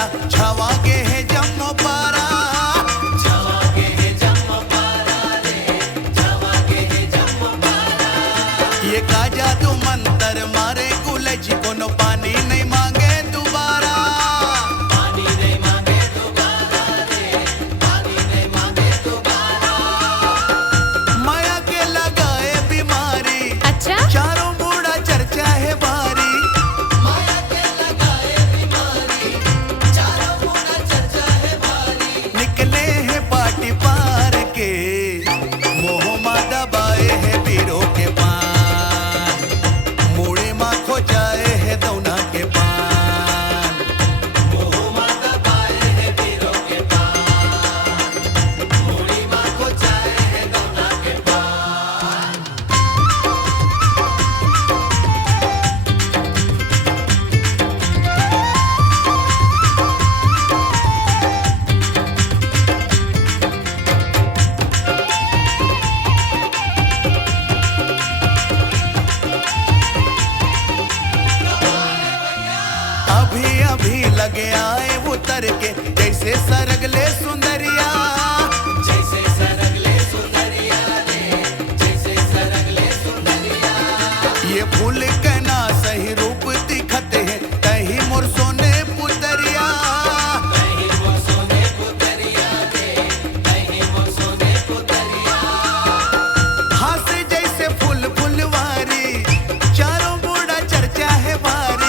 पारा छावागे है जम पारा छावागे है जम पारा रे छावागे है जम पारा ये का जादू मंतर मारे गुलज कोनो पानी नहीं मांगे दोबारा पानी नहीं मांगे दोबारा रे पानी नहीं मांगे दोबारा माया के लगाए बीमारी अच्छा चारों बूढ़ा चर्चा है भारी माया के लगाए बीमारी चारों बूढ़ा चर्चा है भारी निकले हैं पार्टी पार के मोह मादा बाए है पीरों के पान मुड़े माँ खो जाए है दौना के पान मोह मादा बाए है पीरों के पान मुड़ी माँ खो जाए है दौना के पान अभी अभी लगे आए उतर के जैसे सरगले सुंदरिया जैसे सरगले सुंदरिया रे जैसे सरगले सुंदरिया ये फूल कहना सही रूप दिखते हैं तही मोर सोने पुतरिया तही मोर सोने पुतरिया रे तही मोर सोने पुतरिया हाथ जैसे फूल फुलवारी चारों बूढ़ा चर्चा है भारी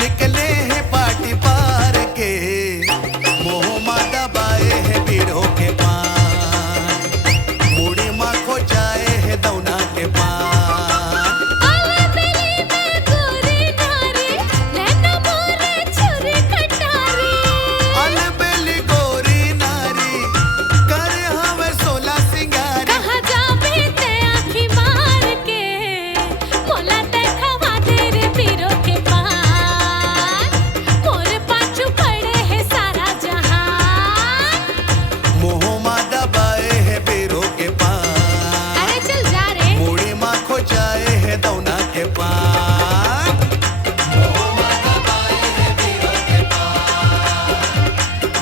निकले हैं पार्टी पार के मोह मादा बाए है पीरों के पान मुड़ी माँ खो जाए है दौना के पान अलबेली में गोरी नारी नैना मोरे छुरी कटारी अलबेली गोरी नारी कर हमें 16 सिंगारी कहाँ जाबे ते आँखी मार के मोला ते खवा दे रे पीरो के पान मोर पाछू पड़े है सारा जहान मोह मादा बाए है पीरों के पान अरे चल जा रे मुड़ी माँ खो जाए है दौना के पान मोह मादा बाए है पीरों के पान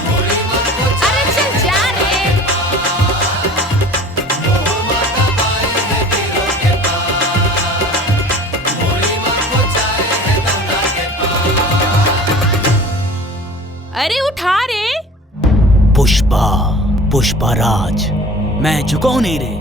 मुड़ी माँ खो अरे चल जा रे मोह मादा बाए है पीरों के पान मुड़ी माँ खो जाए है दौना के पान अरे उठा रे पुष्पा पुष्पा राज मैं झुकाऊ नहीं रे